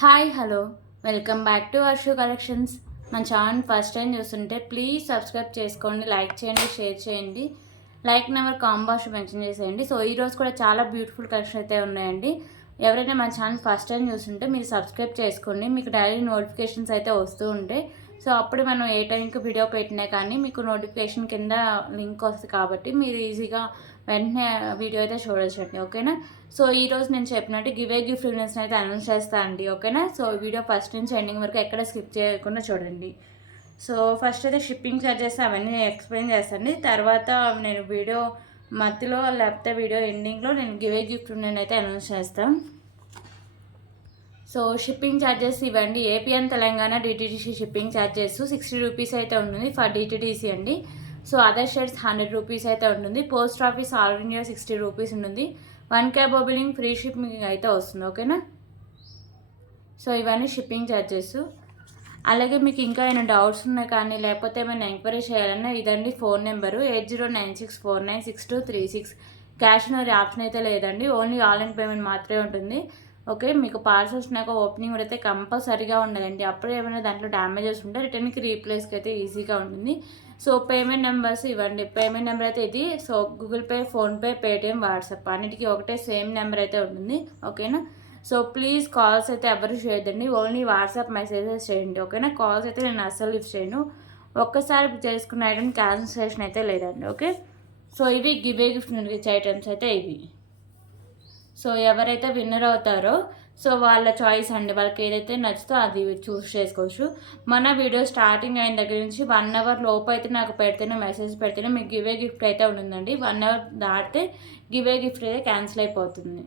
Hi hello welcome back to Varshu collections. మన channel first time చూస్తుంటే please subscribe చేసుకోండి, like చేయండి, షేర్ చేయండి. లైక్ నెంబర్ కాంబాక్స్ మెన్షన్ చేసేయండి. సో ఈరోజు కూడా చాలా బ్యూటిఫుల్ కలెక్షన్ అయితే ఉన్నాయండి. ఎవరైనా మన ఛానల్ ఫస్ట్ టైం చూస్తుంటే మీరు సబ్స్క్రైబ్ చేసుకోండి, మీకు డైలీ నోటిఫికేషన్స్ అయితే వస్తూ ఉంటాయి. సో అప్పుడు మనం ఏ టైంకి వీడియో పెట్టినా కానీ మీకు నోటిఫికేషన్ కింద లింక్ వస్తుంది కాబట్టి మీరు ఈజీగా వెంటనే వీడియో అయితే చూడొచ్చండి. ఓకేనా? సో ఈరోజు నేను చెప్పినట్టు గిఫ్ట్ విన్నర్స్ అయితే అనౌన్స్ చేస్తాను అండి. ఓకేనా? సో వీడియో ఫస్ట్ నుంచి ఎండింగ్ వరకు ఎక్కడ స్కిప్ చేయకుండా చూడండి. సో ఫస్ట్ అయితే షిప్పింగ్ ఛార్జెస్ అవన్నీ ఎక్స్ప్లెయిన్ చేస్తాను. తర్వాత నేను వీడియో మధ్యలో లేకపోతే వీడియో ఎండింగ్లో నేను గిఫ్ట్ విన్నర్ అయితే అనౌన్స్ చేస్తాను. సో షిప్పింగ్ ఛార్జెస్ ఇవ్వండి. AP and Telangana DTDC shipping charges 60 rupees అయితే ఉంటుంది ఫర్ డిటిడిసి అండి. సో అదర్ స్టేట్స్ 100 రూపీస్ అయితే ఉంటుంది. Post office all India 60 rupees ఉంటుంది. 1 క్యాబ్ బిల్లింగ్ ఫ్రీ షిప్పింగ్ అయితే వస్తుంది. ఓకేనా? సో ఇవన్నీ షిప్పింగ్ ఛార్జెస్. అలాగే మీకు ఇంకా ఏమైనా డౌట్స్ ఉన్నాయి కానీ లేకపోతే ఏమైనా ఎంక్వైరీ చేయాలన్నా ఇదండి phone number 8096496236. Cash on option అయితే లేదండి, ఓన్లీ ఆన్లైన్ పేమెంట్ మాత్రమే ఉంటుంది. ఓకే, మీకు పార్సల్స్ వచ్చినాక ఓపెనింగ్ కూడా అయితే కంపల్సరీగా ఉండదండి. అప్పుడు ఏమైనా దాంట్లో డ్యామేజెస్ ఉంటే రిటర్న్కి రీప్లేస్కి అయితే ఈజీగా ఉంటుంది. సో పేమెంట్ నెంబర్స్ ఇవ్వండి. పేమెంట్ నెంబర్ అయితే ఇది. So Google pay, PhonePe, Paytm, WhatsApp అన్నిటికీ ఒకటే సేమ్ నెంబర్ అయితే ఉంటుంది. ఓకేనా? సో ప్లీజ్ కాల్స్ అయితే ఎవరు చేయొద్దండి, ఓన్లీ వాట్సాప్ మెసేజెస్ చేయండి. ఓకేనా? కాల్స్ అయితే నేను అస్సలు లిఫ్ట్ చేయను. ఒక్కసారి చేసుకున్న ఐటమ్ క్యాన్సిలేషన్ అయితే లేదండి. ఓకే, సో ఇవి గిఫ్ట్ ఇచ్చే ఐటమ్స్ అయితే ఇవి. సో ఎవరైతే విన్నర్ అవుతారో సో వాళ్ళ చాయిస్ అండి, వాళ్ళకి ఏదైతే నచ్చుతో అది చూస్ చేసుకోవచ్చు. మన వీడియో స్టార్టింగ్ అయిన దగ్గర నుంచి 1 అవర్ లోపు అయితే నాకు పెడితేనే మెసేజ్ పెడితేనే మీకు గిఫ్ట్ అయితే ఉంటుందండి. 1 అవర్ దాటితే గిఫ్ట్ అయితే క్యాన్సిల్ అయిపోతుంది.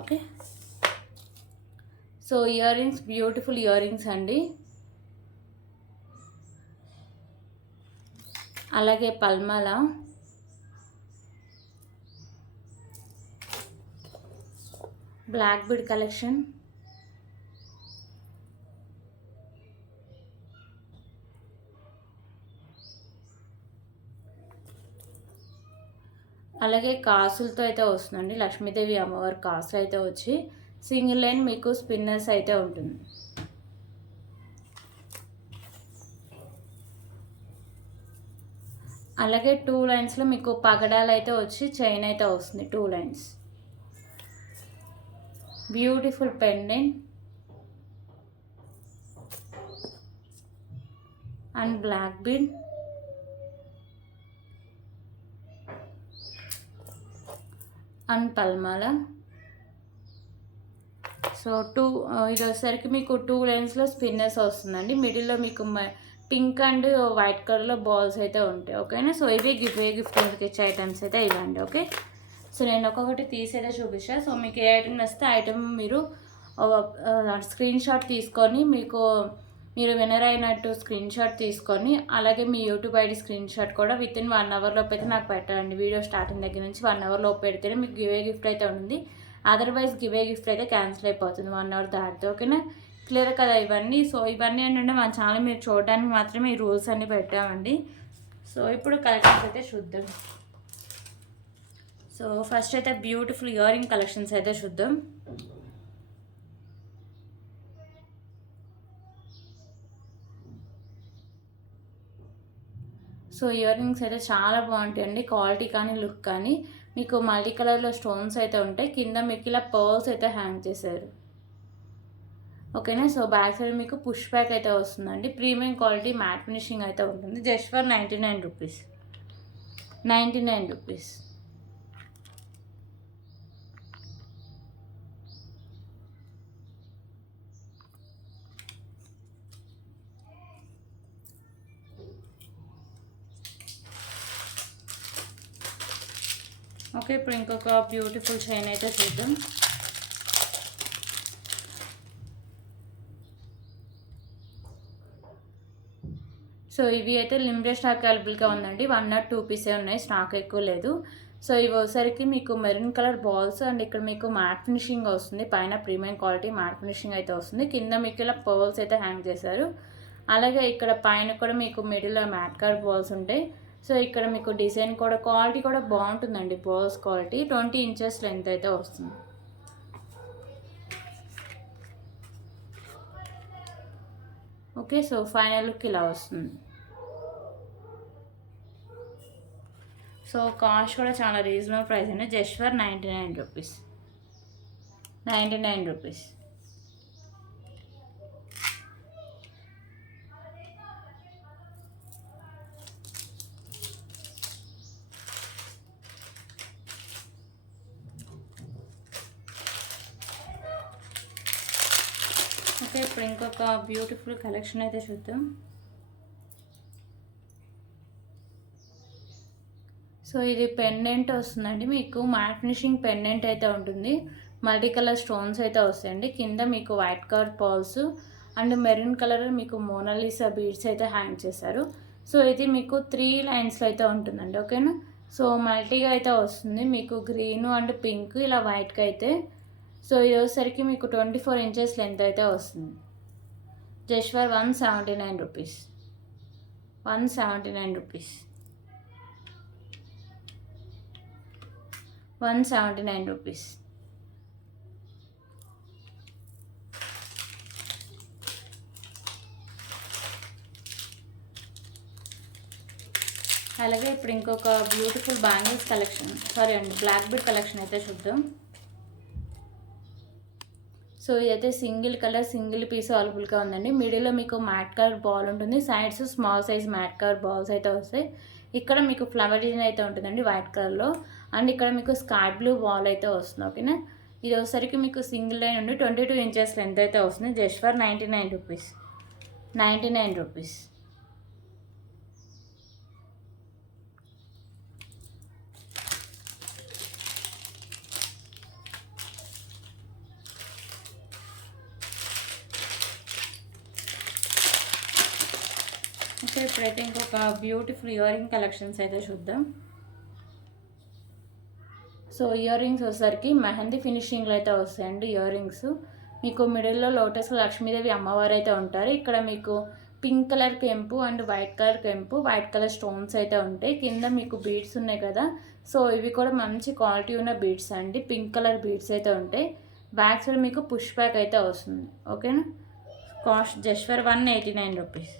Okay, so ear rings, beautiful ear rings అండి. అలాగే పల్మాల, బ్లాక్ బీడ్ కలెక్షన్, అలాగే కాసులతో అయితే వస్తుందండి. లక్ష్మీదేవి అమ్మవారి కాసులు అయితే వచ్చి సింగిల్ లైన్ మీకు స్పిన్నర్స్ అయితే ఉంటుంది. అలాగే 2 లైన్స్లో మీకు పగడాలు అయితే వచ్చి చైన్ అయితే వస్తుంది. 2 lines, beautiful pendant and black bead and పల్మాల. సో ఇది వచ్చేసరికి మీకు 2 లైన్స్లో స్పిన్నర్స్ వస్తుందండి. మిడిల్లో మీకు పింక్ అండ్ వైట్ కలర్లో బాల్స్ అయితే ఉంటాయి. ఓకేనా? సో ఇవి గిఫ్ట్ ఇచ్చే ఐటమ్స్ అయితే ఇవ్వండి. ఓకే, సో నేను ఒక్కొక్కటి తీసేదే చూపిస్తాను. సో మీకు ఏ ఐటమ్ వస్తే ఐటమ్ మీరు స్క్రీన్ షాట్ తీసుకొని మీరు విన్నర్ అయినట్టు స్క్రీన్ షాట్ తీసుకొని అలాగే మీ యూట్యూబ్ ఐడి స్క్రీన్ షాట్ కూడా విత్ ఇన్ 1 అవర్ లోపు అయితే నాకు పెట్టండి. వీడియో స్టార్టింగ్ దగ్గర నుంచి 1 అవర్ లోపు పెడితేనే మీకు గిఫ్ట్ అయితే ఉంటుంది. అదర్వైజ్ గిఫ్ట్ అయితే క్యాన్సిల్ అయిపోతుంది 1 అవర్ దాటితే. ఓకేనా? క్లియర్ కదా ఇవన్నీ? సో ఇవన్నీ ఏంటంటే మన ఛానల్ మీరు చూడడానికి మాత్రమే ఈ రూల్స్ అన్నీ పెట్టామండి. సో ఇప్పుడు కలెక్షన్స్ అయితే చూద్దాం. సో ఫస్ట్ అయితే బ్యూటిఫుల్ ఇయర్ రింగ్ కలెక్షన్స్ అయితే చూద్దాం. సో ఇయర్ రింగ్స్ అయితే చాలా బాగుంటాయండి, క్వాలిటీ కానీ లుక్ కానీ. మీకు మల్టీ కలర్లో స్టోన్స్ అయితే ఉంటాయి. కింద మీకు ఇలా పర్ల్స్ అయితే హ్యాంగ్ చేశారు. ఓకేనా? సో బ్యాక్ సైడ్ మీకు పుష్ బ్యాక్ అయితే వస్తుందండి. ప్రీమియం క్వాలిటీ మ్యాట్ ఫినిషింగ్ అయితే ఉంటుంది. Just for 99 rupees. 99 rupees. Okay, ఇప్పుడు ఇంకొక బ్యూటిఫుల్ చైన్ అయితే చూద్దాం. సో ఇవి అయితే లిమిటెడ్ స్టాక్ అవైలబుల్గా ఉందండి. 1 or 2 పీసే ఉన్నాయి, స్టాక్ ఎక్కువ లేదు. సో ఇవి వచ్చేసరికి మీకు మెరూన్ కలర్ బాల్స్ అండ్ ఇక్కడ మీకు మ్యాట్ ఫినిషింగ్ వస్తుంది. పైన ప్రీమియం క్వాలిటీ మ్యాట్ ఫినిషింగ్ అయితే వస్తుంది. కింద మీకు ఇలా పర్ల్స్ అయితే హ్యాంగ్ చేశారు. అలాగే ఇక్కడ పైన కూడా మీకు మిడిల్లో మ్యాట్ కలర్ బాల్స్ ఉంటాయి. సో ఇక్కడ మీకు డిజైన్ కూడా క్వాలిటీ కూడా బాగుంటుందండి. బాల్స్ క్వాలిటీ 20 ఇంచెస్ లెంత్ అయితే వస్తుంది. ఓకే, సో ఫైనల్ లుక్ ఇలా వస్తుంది. సో కాస్ట్ కూడా చాలా రీజనబుల్ ప్రైస్ అండి, just for 99 rupees. 99 rupees. Okay, ఇప్పుడు ఇంకొక బ్యూటిఫుల్ కలెక్షన్ అయితే చూద్దాం. సో ఇది పెండెంట్ వస్తుందండి, మీకు మ్యాట్ ఫినిషింగ్ పెండెంట్ అయితే ఉంటుంది. మల్టీ కలర్ స్టోన్స్ అయితే వస్తాయండి. కింద మీకు white colour pearls and maroon colour మీకు మోనాలిసా బీడ్స్ అయితే హ్యాంగ్ చేశారు. సో ఇది మీకు 3 లైన్స్లో అయితే ఉంటుందండి. ఓకేనా, సో మల్టీగా అయితే వస్తుంది మీకు గ్రీన్ అండ్ పింక్ ఇలా వైట్గా అయితే. సో ఇది వచ్చేసరికి మీకు 24 ఇంచెస్ లెంత్ అయితే వస్తుంది. Just for 179 rupees. 179 rupees. 179 rupees. అలాగే ఇప్పుడు ఇంకొక బ్యూటిఫుల్ బ్యాంగిల్స్ కలెక్షన్, సారీ అండి, బ్లాక్ బీడ్ కలెక్షన్ అయితే చూద్దాం. సో ఇదైతే సింగిల్ కలర్ సింగిల్ పీస్ అవైలబుల్గా ఉందండి. మిడిల్లో మీకు మ్యాట్ కలర్ బాల్ ఉంటుంది, sides small size mat colour balls అయితే వస్తాయి. ఇక్కడ మీకు ఫ్లవర్ డిజైన్ అయితే ఉంటుందండి వైట్ కలర్లో. అండ్ ఇక్కడ మీకు స్కై బ్లూ బాల్ అయితే వస్తుంది. ఓకేనా, ఇది వచ్చేసరికి మీకు సింగిల్ లైన్ ఉండి 22 ఇంచెస్ లెంత్ అయితే వస్తుంది. Just for 99 rupees. 99 rupees. Okay, ఇప్పుడైతే ఇంకొక బ్యూటిఫుల్ ఇయర్ రింగ్ కలెక్షన్స్ అయితే చూద్దాం. సో ఇయర్ రింగ్స్ వచ్చేసరికి మెహందీ ఫినిషింగ్లో అయితే వస్తాయండి. ఇయర్ రింగ్స్ మీకు మిడిల్లో లోటస్ లక్ష్మీదేవి అమ్మవారు అయితే ఉంటారు. ఇక్కడ మీకు పింక్ కలర్ కెంపు అండ్ వైట్ కలర్ కెంపు, వైట్ కలర్ స్టోన్స్ అయితే ఉంటాయి. కింద మీకు బీడ్స్ ఉన్నాయి కదా, సో ఇవి కూడా మంచి క్వాలిటీ ఉన్న బీడ్స్ అండి. పింక్ కలర్ బీడ్స్ అయితే ఉంటాయి. బ్యాక్ సైడ్ మీకు పుష్ బ్యాక్ అయితే వస్తుంది. ఓకేనా, cost just for 189 rupees.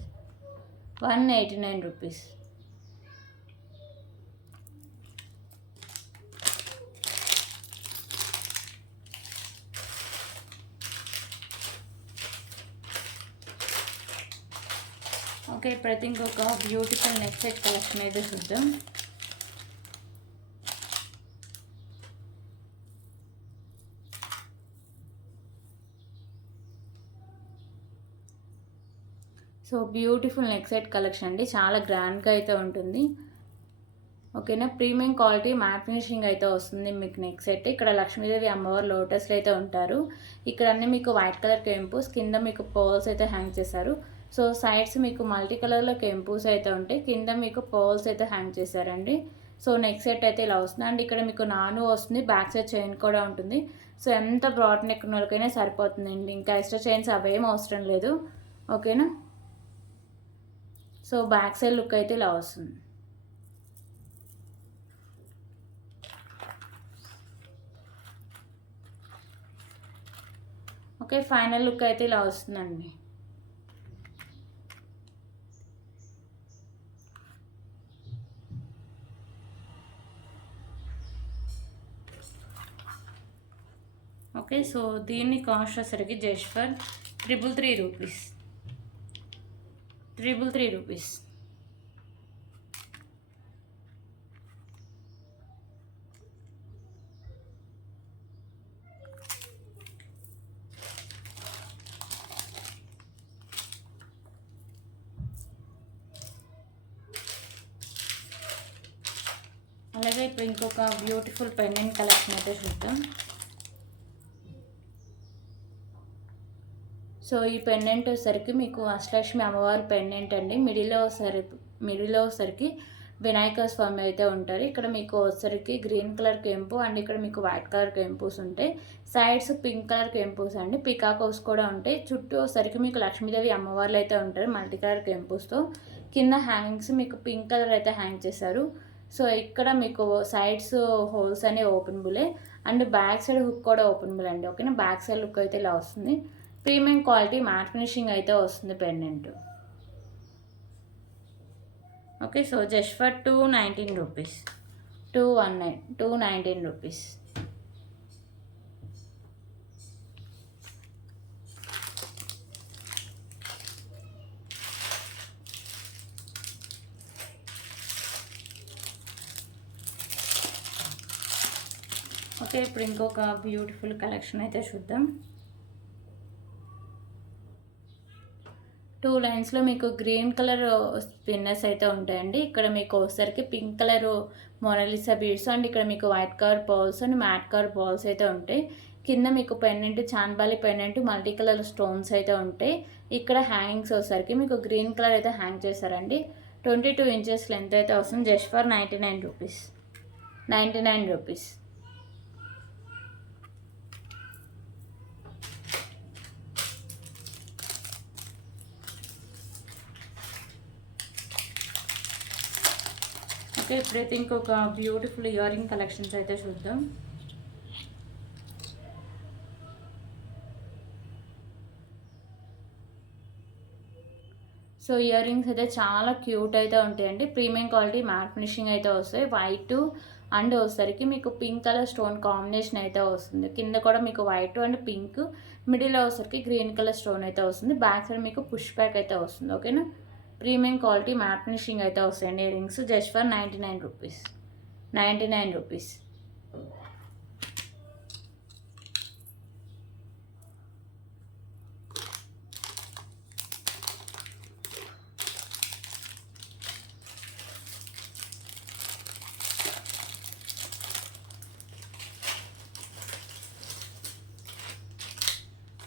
189 rupees. Okay, ఇప్పుడైతే ఇంకొక బ్యూటిఫుల్ నెక్ సెట్ కలెక్షన్ అయితే చూద్దాం. So beautiful neck set collection అండి, చాలా గ్రాండ్గా అయితే ఉంటుంది. ఓకేనా, ప్రీమియం క్వాలిటీ మ్యాట్ ఫినిషింగ్ అయితే వస్తుంది మీకు నెక్ సెట్. ఇక్కడ లక్ష్మీదేవి అమ్మవారు లోటస్లో అయితే ఉంటారు. ఇక్కడ అన్నీ మీకు వైట్ కలర్ కెంపూస్, కింద మీకు పర్ల్స్ అయితే హ్యాంగ్ చేశారు. సో సైడ్స్ మీకు మల్టీ కలర్లో కెంపూస్ అయితే ఉంటాయి, కింద మీకు పర్ల్స్ అయితే హ్యాంగ్ చేశారండి. సో నెక్ సెట్ అయితే ఇలా వస్తుంది. అండ్ ఇక్కడ మీకు నాను వస్తుంది, బ్యాక్ సైడ్ చైన్ కూడా ఉంటుంది. సో ఎంత బ్రాడ్ నెక్ ఉన్న వాళ్ళకైనా సరిపోతుందండి, ఇంకా ఎక్స్ట్రా చైన్స్ అవేం అవసరం లేదు. ఓకేనా, సో బ్యాక్ సైడ్ లుక్ అయితే ఇలా వస్తుంది. ఓకే, ఫైనల్ లుక్ అయితే ఇలా వస్తుందండి. ఓకే, సో దీన్ని కాస్ట్ వచ్చేసరికి జస్ట్ ఫర్ 333 రూపీస్. 333 రూపీస్. అలాగే ఇప్పుడు ఇంకొక బ్యూటిఫుల్ పెండెంట్ కలెక్షన్ అయితే చూద్దాం. సో ఈ పెండెంట్ వచ్చేసరికి మీకు అష్టలక్ష్మి అమ్మవారి పెండెంట్ అండి. మిడిల్లో వచ్చేసరికి వినాయక స్వామి అయితే ఉంటారు. ఇక్కడ మీకు వచ్చేసరికి గ్రీన్ కలర్ కెంపు అండ్ ఇక్కడ మీకు వైట్ కలర్ కెంపూస్ ఉంటాయి. సైడ్స్ పింక్ కలర్ కెంపూస్ అండి, పికాకోస్ కూడా ఉంటాయి. చుట్టూ వచ్చేసరికి మీకు లక్ష్మీదేవి అమ్మవార్లు అయితే ఉంటారు మల్టీ కలర్ కెంపూస్తో. కింద హ్యాంగింగ్స్ మీకు పింక్ కలర్ అయితే హ్యాంగ్ చేశారు. సో ఇక్కడ మీకు సైడ్స్ హోల్స్ అనేవి ఓపెనబులే అండ్ బ్యాక్ సైడ్ హుక్ కూడా ఓపెనబుల్ అండి. ఓకేనా, బ్యాక్ సైడ్ లుక్ అయితే ఇలా వస్తుంది. ప్రీమియం క్వాలిటీ మ్యాట్ ఫినిషింగ్ అయితే వస్తుంది pendant. Okay, so just for 219 rupees, 219 rupees. Okay, ఇప్పుడు ఇంకొక బ్యూటిఫుల్ కలెక్షన్ అయితే చూద్దాం. 2 లైన్స్లో మీకు గ్రీన్ కలర్ స్పిన్నర్స్ అయితే ఉంటాయండి. ఇక్కడ మీకు ఒకసారికి pink colour Mona Lisa beads and ఇక్కడ మీకు white colour pearls and matt colour pearls అయితే ఉంటాయి. కింద మీకు pendant chandbali pendant multi colour stones అయితే ఉంటాయి. ఇక్కడ హ్యాంగింగ్స్ వచ్చేసరికి మీకు గ్రీన్ కలర్ అయితే హ్యాంగ్ చేశారండి. 22 ఇంచెస్ లెంత్ అయితే వస్తుంది. Just for 99 rupees, 99 rupees. Okay, ఇప్పుడైతే ఇంకొక బ్యూటిఫుల్ ఇయర్ రింగ్ కలెక్షన్స్ అయితే చూద్దాం. సో ఇయర్ రింగ్స్ అయితే చాలా క్యూట్ అయితే ఉంటాయండి. ప్రీమియం క్వాలిటీ మ్యాట్ ఫినిషింగ్ అయితే వస్తాయి. వైట్ అండ్ వచ్చేసరికి మీకు పింక్ కలర్ స్టోన్ కాంబినేషన్ అయితే వస్తుంది. కింద కూడా మీకు వైట్ అండ్ పింక్, మిడిల్లో వచ్చేసరికి గ్రీన్ కలర్ స్టోన్ అయితే వస్తుంది. బ్యాక్ సైడ్ మీకు పుష్ బ్యాక్ అయితే వస్తుంది. ఓకేనా, ప్రీమియం క్వాలిటీ మ్యాట్ ఫినిషింగ్ అయితే వస్తాయండి ear rings. Just for 99 rupees, 99 rupees.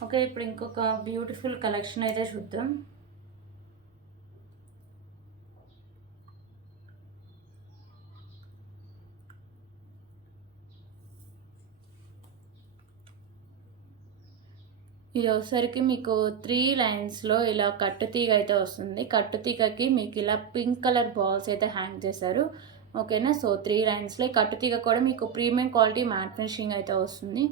Okay, ఇప్పుడు ఇంకొక బ్యూటిఫుల్ కలెక్షన్ అయితే చూద్దాం. ఇది వచ్చేసరికి మీకు 3 లైన్స్లో ఇలా కట్టుతీగ అయితే వస్తుంది. కట్టుతీగకి మీకు ఇలా పింక్ కలర్ బాల్స్ అయితే హ్యాంగ్ చేశారు. ఓకేనా, సో 3 లైన్స్లో కట్టుతీగ కూడా మీకు ప్రీమియం క్వాలిటీ మ్యాట్ ఫినిషింగ్ అయితే వస్తుంది.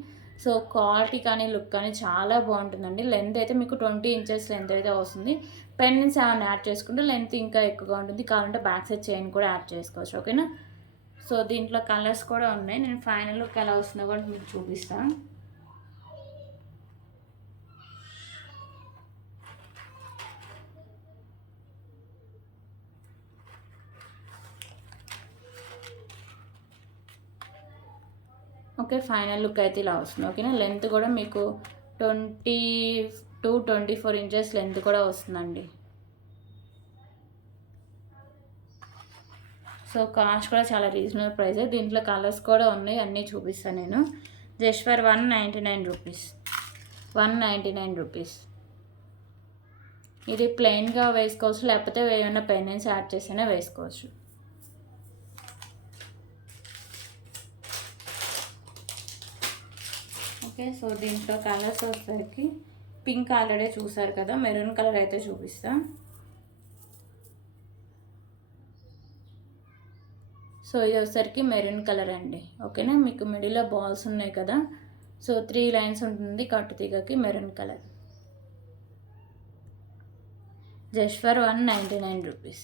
సో క్వాలిటీ కానీ లుక్ కానీ చాలా బాగుంటుందండి. లెంత్ అయితే మీకు 20 ఇంచెస్ లెంత్ అయితే వస్తుంది. పెన్స్ ఏమైనా యాడ్ చేసుకుంటే లెంత్ ఇంకా ఎక్కువగా ఉంటుంది. కావాలంటే బ్యాక్ సైడ్ చైన్ కూడా యాడ్ చేసుకోవచ్చు. ఓకేనా, సో దీంట్లో కలర్స్ కూడా ఉన్నాయి. నేను ఫైనల్ లుక్ ఎలా వస్తుందో కూడా మీకు చూపిస్తాను. ఓకే, ఫైనల్ లుక్ అయితే ఇలా వస్తుంది. ఓకేనా, లెంత్ కూడా మీకు 24 ఇంచెస్ లెంత్ కూడా వస్తుందండి. సో కాస్ట్ కూడా చాలా రీజనబుల్ ప్రైస్. దీంట్లో కలర్స్ కూడా ఉన్నాయి, అన్నీ చూపిస్తాను నేను. Just for 199 rupees, 199 rupees. ఇది ప్లెయిన్గా వేసుకోవచ్చు, లేకపోతే ఏమైనా పెండెంట్స్ యాడ్ చేసినా వేసుకోవచ్చు. ఓకే, సో దీంట్లో కలర్స్ వచ్చేసరికి పింక్ ఆల్రెడీ చూసారు కదా, మెరూన్ కలర్ అయితే చూపిస్తా. సో ఇది వచ్చేసరికి మెరూన్ కలర్ అండి. ఓకేనా, మీకు మిడిల్లో బాల్స్ ఉన్నాయి కదా, సో 3 లైన్స్ ఉంటుంది కట్టుతీగకి, maroon colour. Just for 199 rupees.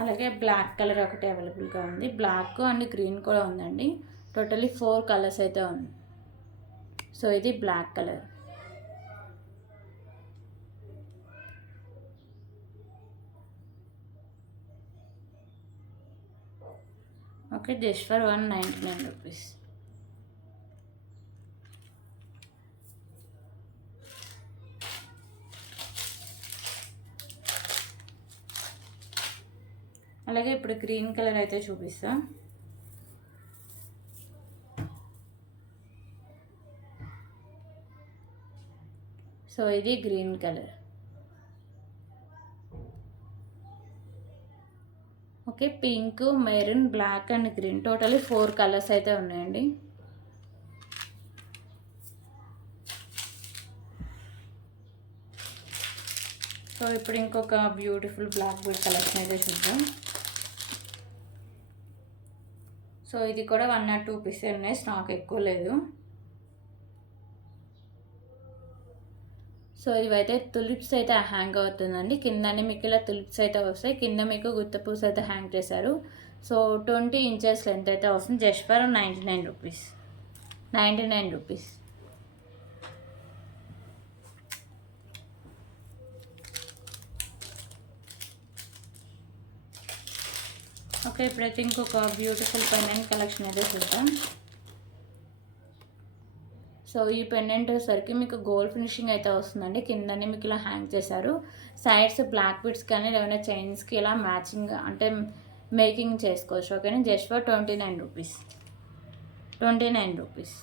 అలాగే బ్లాక్ కలర్ ఒకటి అవైలబుల్గా ఉంది. బ్లాక్ అండ్ గ్రీన్ కూడా ఉందండి. టోటలీ 4 కలర్స్ అయితే ఉంది. సో ఇది black colour. Okay, just for 199 rupees. అలాగే ఇప్పుడు గ్రీన్ కలర్ అయితే చూపిస్తా. సో ఇది green colour. Okay, pink, maroon, black and green, totally 4 colours అయితే ఉన్నాయండి. సో ఇప్పుడు ఇంకొక బ్యూటిఫుల్ బ్లాక్ బీడ్ కలెక్షన్ అయితే చూద్దాం. సో ఇది కూడా 1 or 2 పీసెస్ ఉన్నాయి, స్టాక్ ఎక్కువ లేదు. సో ఇవైతే తులిప్స్ అయితే హ్యాంగ్ అవుతుందండి. కిందనే మీకు ఇలా తులిప్స్ అయితే వస్తాయి, కింద మీకు గుత్తపూస అయితే హ్యాంగ్ చేశారు. సో 20 ఇంచెస్ లెంత్ అయితే వస్తుంది. Just for 99 rupees. 99 rupees. Okay, ఇప్పుడైతే ఇంకొక బ్యూటిఫుల్ పెండెంట్ కలెక్షన్ అయితే చూద్దాం. సో ఈ పెండెంట్ వచ్చేసరికి మీకు గోల్డ్ ఫినిషింగ్ అయితే వస్తుందండి. కిందని మీకు ఇలా హ్యాంగ్ చేశారు. సైడ్స్ బ్లాక్ బిట్స్ కానీ ఏమైనా చైన్స్కి ఇలా మ్యాచింగ్ అంటే మేకింగ్ చేసుకోవచ్చు. ఓకేనా, just for 29 rupees. 29 rupees.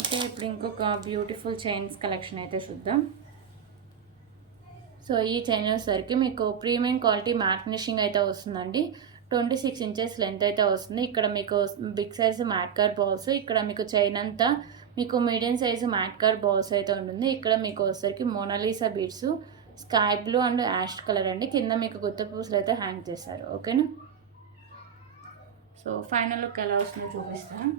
Okay, ఇప్పుడు ఇంకొక బ్యూటిఫుల్ చైన్స్ కలెక్షన్ అయితే చూద్దాం. సో ఈ చైన్ వచ్చేసరికి మీకు ప్రీమియం క్వాలిటీ మ్యాట్ ఫినిషింగ్ అయితే వస్తుందండి. 26 ఇంచెస్ లెంత్ అయితే వస్తుంది. ఇక్కడ మీకు big size matte cut balls, ఇక్కడ మీకు చైన్ అంతా మీకు medium size matte cut balls అయితే ఉంటుంది. ఇక్కడ మీకు వచ్చేసరికి Mona Lisa beads sky blue and ash colour అండి. కింద మీకు గుత్త పూసలు అయితే హ్యాంగ్ చేశారు. ఓకేనా, సో ఫైనల్ లుక్ ఎలా వస్తుందో చూపిస్తాను.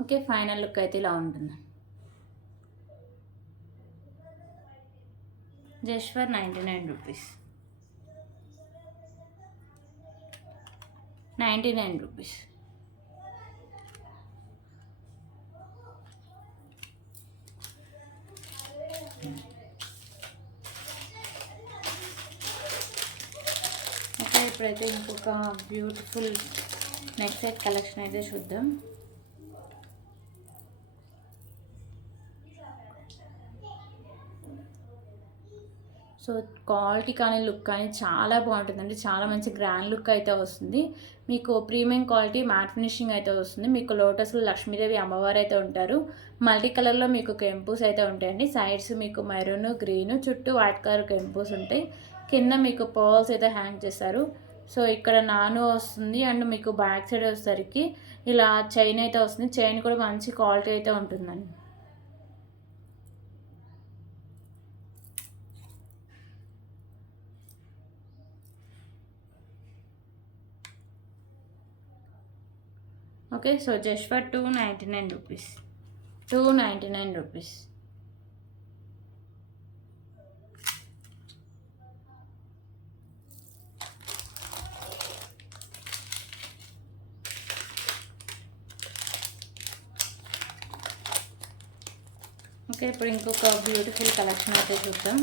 ఓకే, ఫైనల్ లుక్ అయితే ఇలా ఉంటుంది. Just for 99 rupees. 99 rupees. Okay, ఇప్పుడైతే ఇంకొక బ్యూటిఫుల్ నెక్ సెట్ కలెక్షన్ అయితే చూద్దాం. సో క్వాలిటీ కానీ లుక్ కానీ చాలా బాగుంటుందండి. చాలా మంచి గ్రాండ్ లుక్ అయితే వస్తుంది. మీకు ప్రీమియం క్వాలిటీ మ్యాట్ ఫినిషింగ్ అయితే వస్తుంది. మీకు లోటస్లో లక్ష్మీదేవి అమ్మవారు అయితే ఉంటారు. మల్టీ కలర్లో మీకు కెంపూస్ అయితే ఉంటాయండి. సైడ్స్ మీకు మెరూన్, గ్రీన్, చుట్టూ వైట్ కలర్ కెంపూస్ ఉంటాయి. కింద మీకు పర్ల్స్ అయితే హ్యాంగ్ చేస్తారు. సో ఇక్కడ నాను వస్తుంది అండ్ మీకు బ్యాక్ సైడ్ వచ్చేసరికి ఇలా చైన్ అయితే వస్తుంది. చైన్ కూడా మంచి క్వాలిటీ అయితే ఉంటుందండి. Okay, so just for 299 rupees. 299 rupees. Okay, ఇప్పుడు ఇంకొక బ్యూటిఫుల్ కలెక్షన్ అయితే చూద్దాం.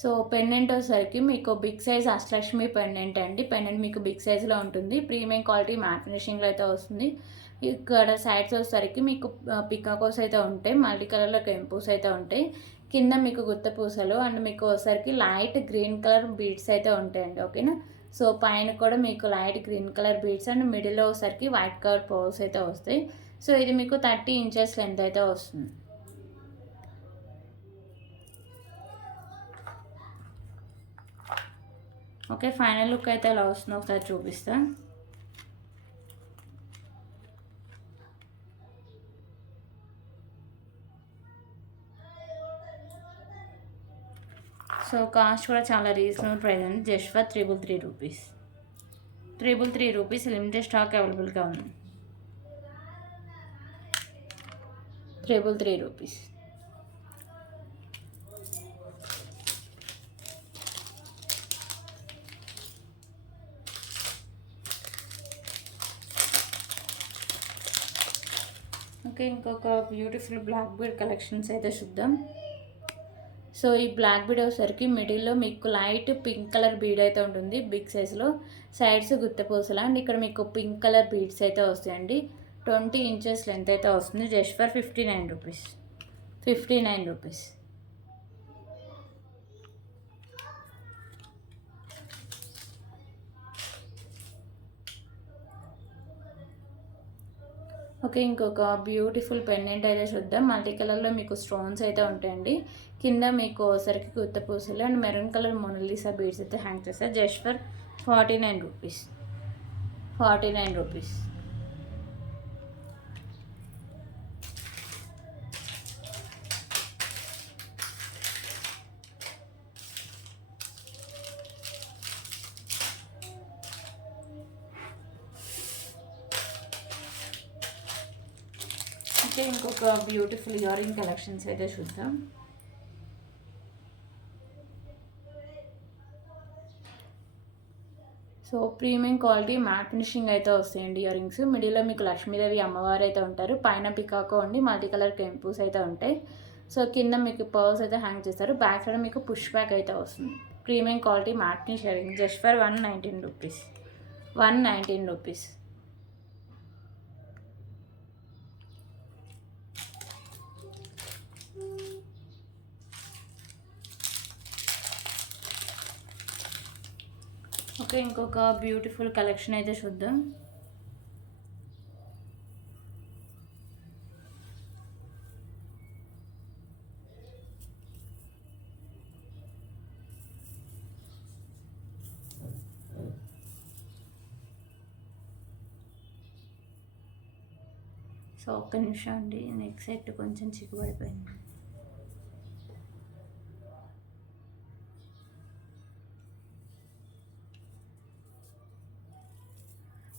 సో పెండెంట్ వచ్చేసరికి మీకు బిగ్ సైజ్ అష్టలక్ష్మి పెండెంట్ అండి. పెండెంట్ మీకు బిగ్ సైజ్లో ఉంటుంది. ప్రీమియం క్వాలిటీ మ్యాట్ ఫినిషింగ్లో అయితే వస్తుంది. ఇక్కడ సైడ్స్ వచ్చేసరికి మీకు పికాకోస్ అయితే ఉంటాయి. మల్టీ కలర్లో కెంపూస్ అయితే ఉంటాయి. కింద మీకు గుత్త పూసలు అండ్ మీకు వచ్చేసరికి లైట్ గ్రీన్ కలర్ బీడ్స్ అయితే ఉంటాయండి. ఓకేనా, సో పైన కూడా మీకు light green colour beads and మిడిల్లో వచ్చేసరికి వైట్ కలర్ పర్ల్స్ అయితే వస్తాయి. సో ఇది మీకు 30 ఇంచెస్ లెంత్ అయితే వస్తుంది. ఓకే, ఫైనల్ లుక్ అయితే ఎలా వస్తుందో ఒకసారి చూపిస్తా. సో కాస్ట్ కూడా చాలా రీజనబుల్ ప్రైస్ అండి. Just for 333 rupees. 333 rupees. Limited stock అవైలబుల్గా ఉంది. 333 రూపీస్. ఓకే, ఇంకొక బ్యూటిఫుల్ బ్లాక్ బీడ్ కలెక్షన్స్ అయితే చూద్దాం. సో ఈ బ్లాక్ బీడ్ వచ్చేసరికి మిడిల్లో మీకు లైట్ పింక్ కలర్ బీడ్ అయితే ఉంటుంది బిగ్ సైజ్లో. సైడ్స్ గుత్తపూసలు అండ్ ఇక్కడ మీకు పింక్ కలర్ బీడ్స్ అయితే వస్తాయండి. 20 ఇంచెస్ లెంత్ అయితే వస్తుంది. Just for 59 rupees. 59 rupees. Okay, ఇంకొక బ్యూటిఫుల్ పెండెంట్ అయితే చూద్దాం. మల్టీ కలర్లో మీకు స్టోన్స్ అయితే ఉంటాయండి. కింద మీకు సరికి కుత్త పూసలు and maroon colour Mona Lisa beads అయితే హ్యాంగ్ చేస్తారు. Just for 49 rupees. 49 rupees. Okay, ఇంకొక బ్యూటిఫుల్ ఇయర్ రింగ్ కలెక్షన్స్ అయితే చూద్దాం. So premium quality matte finishing అయితే వస్తాయండి ఇయర్ రింగ్స్. మిడిల్లో మీకు లక్ష్మీదేవి అమ్మవారు అయితే ఉంటారు. పైన పికాకో ఉండి మల్టీ కలర్ కెంపూస్ అయితే ఉంటాయి. సో కింద మీకు పర్ల్స్ అయితే హ్యాంగ్ చేస్తారు. బ్యాక్ సైడ్ మీకు పుష్ బ్యాక్ అయితే వస్తుంది. Premium quality matte finish ear ring just for 119 rupees. 119 rupees. Okay, ఇంకొక బ్యూటిఫుల్ కలెక్షన్ అయితే చూద్దాం. సో ఒక్క నిమిషం అండి, నెక్ సెట్ కొంచెం చిక్కుబడిపోయింది.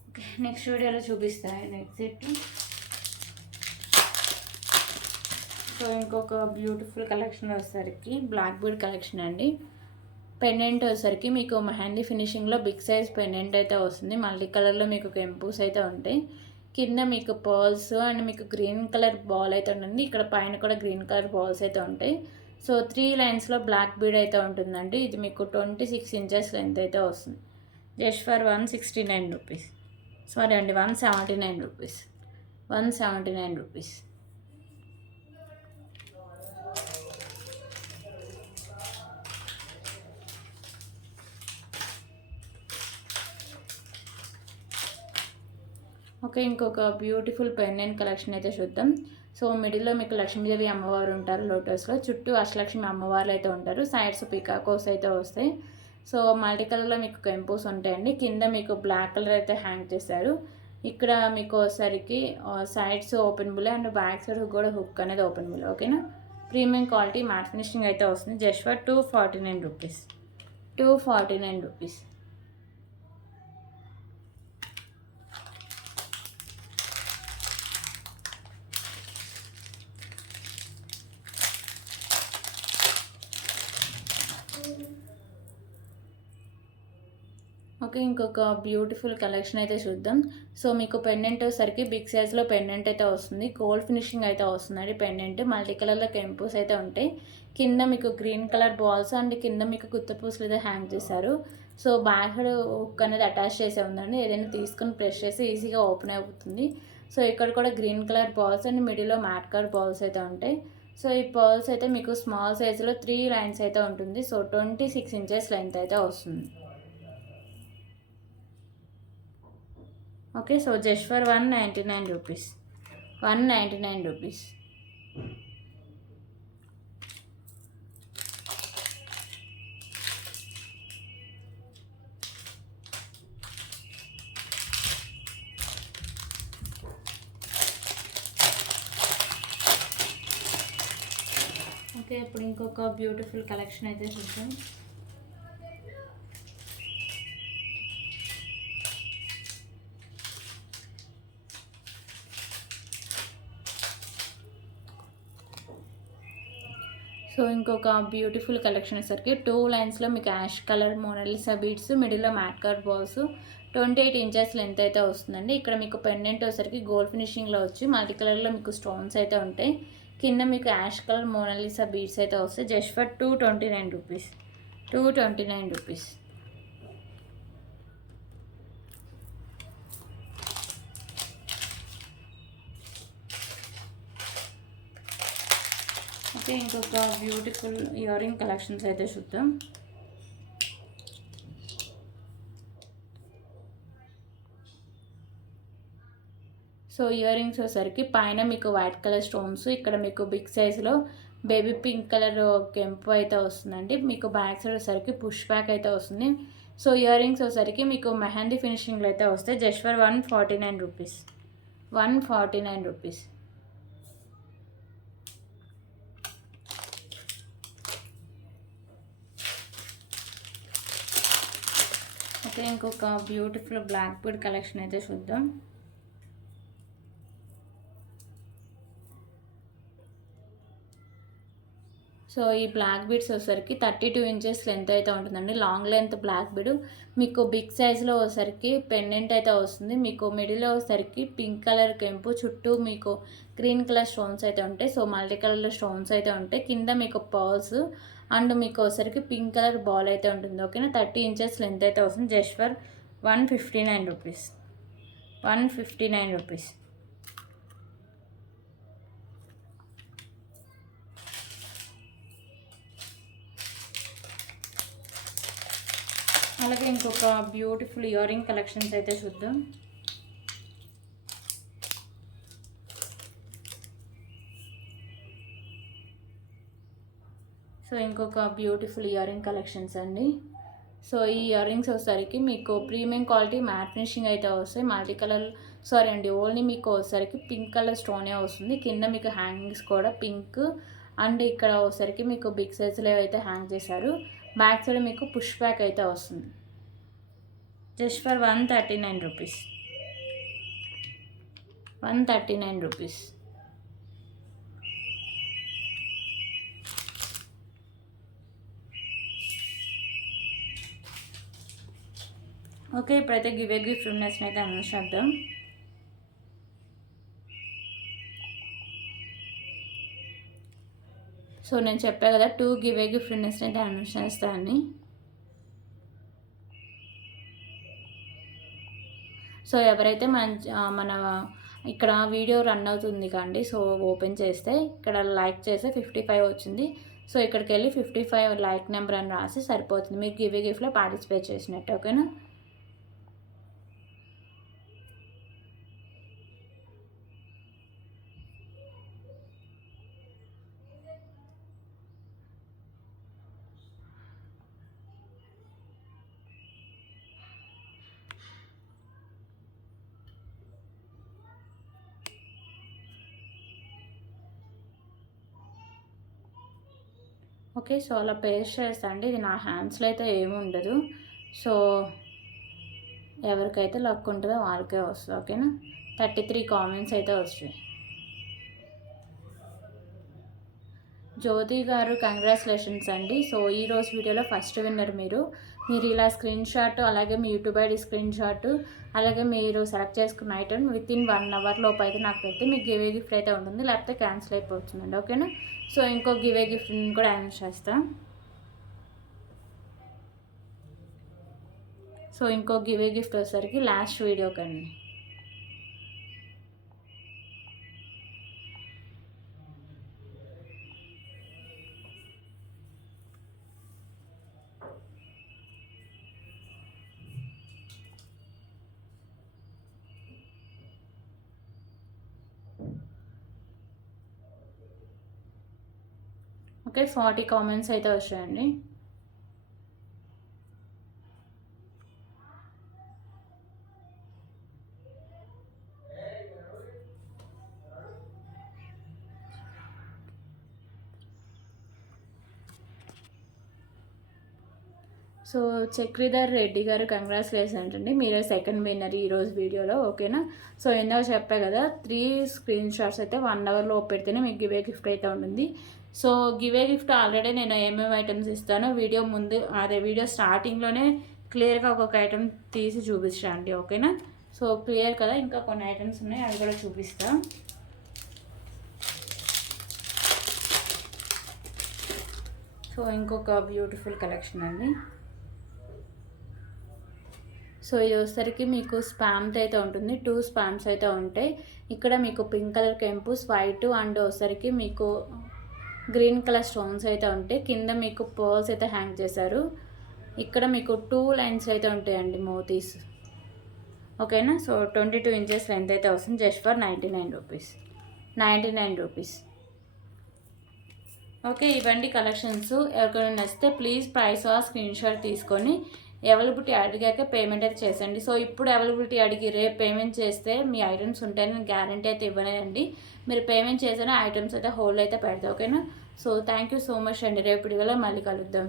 ఓకే, నెక్స్ట్ వీడియోలో చూపిస్తాను నెక్ సెట్. సో ఇంకొక బ్యూటిఫుల్ కలెక్షన్ వచ్చేసరికి బ్లాక్ బీడ్ కలెక్షన్ అండి. పెండెంట్ వచ్చేసరికి మీకు మెహందీ ఫినిషింగ్లో బిగ్ సైజ్ పెండెంట్ అయితే వస్తుంది. మల్టీ కలర్లో మీకు కెంపూస్ అయితే ఉంటాయి. కింద మీకు పర్ల్స్ అండ్ మీకు గ్రీన్ కలర్ బాల్ అయితే ఉంటుంది. ఇక్కడ పైన కూడా గ్రీన్ కలర్ బాల్స్ అయితే ఉంటాయి. సో 3 లైన్స్లో బ్లాక్ బీడ్ అయితే ఉంటుందండి. ఇది మీకు 26 ఇంచెస్ లెంత్ అయితే వస్తుంది. Just for 169 rupees. సారీ అండి, 179 రూపీస్. 179 రూపీస్. ఓకే, ఇంకొక బ్యూటిఫుల్ పెండెంట్ కలెక్షన్ అయితే చూద్దాం. సో మిడిల్లో మీకు లక్ష్మీదేవి అమ్మవారు ఉంటారు లోటస్లో. చుట్టూ అష్టలక్ష్మి అమ్మవార్లు అయితే ఉంటారు. సైడ్స్ పికాకోస్ అయితే వస్తాయి. సో మల్టీ కలర్లో మీకు కెంపూస్ ఉంటాయండి. కింద మీకు బ్లాక్ కలర్ అయితే హ్యాంగ్ చేశారు. ఇక్కడ మీకు వచ్చేసరికి sides open bull and back side కూడా హుక్ అనేది ఓపెన్ బుల్. ఓకేనా. ప్రీమియం క్వాలిటీ మ్యాట్ ఫినిషింగ్ అయితే వస్తుంది. Just for 249 rupees. 249 rupees. Okay, ఇంకొక బ్యూటిఫుల్ కలెక్షన్ అయితే చూద్దాం. సో మీకు పెండెంట్ సరికి బిగ్ సైజ్లో పెండెంట్ అయితే వస్తుంది. గోల్డ్ ఫినిషింగ్ అయితే వస్తుందండి పెండెంట్. మల్టీ కలర్లో కెంపూస్ అయితే ఉంటాయి. కింద మీకు గ్రీన్ కలర్ బాల్స్ అండ్ కింద మీకు గుత్తపూసలు అయితే హ్యాంగ్ చేశారు. సో బ్యాక్ హుక్ అనేది అటాచ్ చేసే ఉందండి. ఏదైనా తీసుకుని ప్రెస్ చేసి ఈజీగా ఓపెన్ అవుతుంది. సో ఇక్కడ కూడా గ్రీన్ కలర్ బాల్స్ అండ్ మిడిల్లో మ్యాట్ కలర్ బాల్స్ అయితే ఉంటాయి. సో ఈ పర్ల్స్ అయితే మీకు స్మాల్ సైజులో 3 లైన్స్ అయితే ఉంటుంది. సో 26 ఇంచెస్ లెంత్ అయితే వస్తుంది. Okay, so just for 199 rupees. 199 rupees. Okay, ఇప్పుడు ఇంకొక బ్యూటిఫుల్ కలెక్షన్ అయితే చూద్దాం. సో ఇంకొక బ్యూటిఫుల్ కలెక్షన్ వచ్చేసరికి 2 లైన్స్లో మీకు యాష్ కలర్ మోనాలిసా బీడ్స్, మిడిల్లో mat colour balls, 28 inches length అయితే వస్తుందండి. ఇక్కడ మీకు పెండెంట్ వచ్చేసరికి గోల్డ్ ఫినిషింగ్లో వచ్చి మల్టీ కలర్లో మీకు స్టోన్స్ అయితే ఉంటాయి. కింద మీకు యాష్ కలర్ మోనాలిసా బీడ్స్ అయితే వస్తాయి. Just for 229 rupees. 229 rupees. Okay, ఇంకొక బ్యూటిఫుల్ ఇయర్ రింగ్ కలెక్షన్స్ అయితే చూద్దాం. సో ఇయర్ రింగ్స్ వచ్చేసరికి పైన మీకు వైట్ కలర్ స్టోన్స్, ఇక్కడ మీకు బిగ్ సైజులో బేబీ పింక్ కలర్ కెంపు అయితే వస్తుందండి. మీకు బ్యాక్ సైడ్ వచ్చేసరికి పుష్ బ్యాక్ అయితే వస్తుంది. సో ఇయర్ రింగ్స్ వచ్చేసరికి మీకు మెహందీ ఫినిషింగ్లో అయితే వస్తాయి. Just for 149 rupees, 149 rupees. Okay, ఇంకొక బ్యూటిఫుల్ బ్లాక్ బీడ్ కలెక్షన్ అయితే చూద్దాం. సో ఈ బ్లాక్ బీడ్స్ వచ్చేసరికి 32 ఇంచెస్ లెంత్ అయితే ఉంటుందండి. Long length black bead. మీకు బిగ్ సైజ్లో వచ్చేసరికి పెండెంట్ అయితే వస్తుంది. మీకు మిడిల్లో వచ్చేసరికి పింక్ కలర్ కెంపు, చుట్టూ మీకు గ్రీన్ కలర్ స్టోన్స్ అయితే ఉంటాయి. సో మల్టీ కలర్లో స్టోన్స్ అయితే ఉంటాయి. కింద మీకు పర్ల్స్ అండ్ మీకు వచ్చేసరికి పింక్ కలర్ బాల్ అయితే ఉంటుంది. ఓకేనా, 30 ఇంచెస్ లెంత్ అయితే వస్తుంది. Just for 159 rupees, 159 rupees. అలాగే ఇంకొక బ్యూటిఫుల్ ఇయర్ రింగ్ కలెక్షన్స్ అయితే చూద్దాం. సో ఇంకొక బ్యూటిఫుల్ ఇయర్ రింగ్ కలెక్షన్స్ అండి. సో ఈ ఇయర్ రింగ్స్ వచ్చేసరికి మీకు ప్రీమియం క్వాలిటీ మ్యాట్ ఫినిషింగ్ అయితే వస్తాయి. మల్టీ కలర్ ఓన్లీ మీకు వచ్చేసరికి పింక్ కలర్ స్టోనే వస్తుంది. కింద మీకు హ్యాంగింగ్స్ కూడా పింక్ అండ్ ఇక్కడ వచ్చేసరికి మీకు బిగ్ సైజ్లో అయితే హ్యాంగ్ చేశారు. బ్యాక్ సైడ్ మీకు పుష్ బ్యాక్ అయితే వస్తుంది. Just for 139 rupees, 139 rupees. Okay, ఇప్పుడైతే గివ్ ఏ గిఫ్ట్ విన్నర్స్ని అయితే అనౌన్స్ చేద్దాం. సో నేను చెప్పా కదా 2 గివ్ ఏ గిఫ్ట్ విన్నర్స్ని అయితే అనౌన్స్ చేస్తానని. సో ఎవరైతే మన ఇక్కడ వీడియో రన్ అవుతుంది కండి. సో ఓపెన్ చేస్తే ఇక్కడ లైక్ చేస్తే 55 వచ్చింది. సో ఇక్కడికి వెళ్ళి 55 లైక్ నెంబర్ అని రాసి సరిపోతుంది. మీకు గివ్ ఏ గిఫ్ట్లో పార్టిసిపేట్ చేసినట్టు. ఓకేనా. ఓకే, సో అలా పేస్ట్ చేస్తా అండి. ఇది నా హ్యాండ్స్లో అయితే ఏమి ఉండదు. సో ఎవరికైతే లక్ ఉంటుందో వాళ్ళకే వస్తుంది. ఓకేనా. 33 కామెంట్స్ అయితే వస్తాయి. జ్యోతి గారు కంగ్రాచులేషన్స్ అండి. సో ఈరోజు వీడియోలో ఫస్ట్ విన్నర్ మీరు ఇలా స్క్రీన్ షాట్, అలాగే మీ యూట్యూబ్ ఐడి స్క్రీన్ షాట్, అలాగే మీరు సెలెక్ట్ చేసుకున్న ఐటమ్ వితిన్ 1 అవర్ లోపు అయితే నాకు పెడితే మీకు గివ్ ఏ గిఫ్ట్ అయితే ఉంటుంది, లేకపోతే క్యాన్సిల్ అయిపోతుందండి. ఓకేనా. సో ఇంకో గివ్ ఏ గిఫ్ట్ని కూడా అనౌన్స్ చేస్తాను. సో ఇంకో గివ్ ఏ గిఫ్ట్ వచ్చేసరికి లాస్ట్ వీడియో కండి. ఓకే, 40 కామెంట్స్ అయితే వచ్చాయండి. సో చక్రిధర్ రెడ్డి గారు కంగ్రాచులేషన్స్ అండి. మీరే సెకండ్ విన్నర్ ఈరోజు వీడియోలో. ఓకేనా. సో ఇందాక చెప్పా కదా 3 స్క్రీన్ షాట్స్ అయితే 1 అవర్లో పెడితేనే మీకు గివ్ ఏ గిఫ్ట్ అయితే ఉంటుంది. So give a gift already నేను ఏమేమి ఐటమ్స్ ఇస్తానో వీడియో ముందు వీడియో స్టార్టింగ్లోనే క్లియర్గా ఒక్కొక్క ఐటమ్ తీసి చూపిస్తాను అండి. ఓకేనా. సో క్లియర్ కదా, ఇంకా కొన్ని ఐటమ్స్ ఉన్నాయి అవి కూడా చూపిస్తాను. సో ఇంకొక బ్యూటిఫుల్ కలెక్షన్ అండి. సో ఇది వచ్చేసరికి మీకు స్పామ్స్ అయితే ఉంటుంది. 2 స్పామ్స్ అయితే ఉంటాయి. ఇక్కడ మీకు పింక్ కలర్ కెంపుస్, వైట్ అండ్ వచ్చేసరికి మీకు గ్రీన్ కలర్ స్టోన్స్ అయితే ఉంటాయి. కింద మీకు పర్ల్స్ అయితే హ్యాంగ్ చేశారు. ఇక్కడ మీకు 2 లైన్స్ అయితే ఉంటాయండి మోతీస్. ఓకేనా. సో 22 ఇంచెస్ లెంత్ అయితే వస్తుంది జస్ట్ ఫర్ 99 రూపీస్. ఓకే, ఇవ్వండి కలెక్షన్స్. ఎవరికైనా నచ్చితే ప్లీజ్ ప్రైస్ స్క్రీన్ షాట్ తీసుకొని అవైలబిలిటీ అడిగాక పేమెంట్ అయితే చేసండి. సో ఇప్పుడు అవైలబిలిటీ అడిగి రేపు పేమెంట్ చేస్తే మీ ఐటమ్స్ ఉంటాయని నేను గ్యారంటీ అయితే ఇవ్వలేదండి. మీరు పేమెంట్ చేసిన ఐటమ్స్ అయితే హోల్డ్ అయితే పెడతాయి. ఓకేనా. So thank you so much అండి. రేపు వీడియోలో మళ్ళీ కలుద్దాం.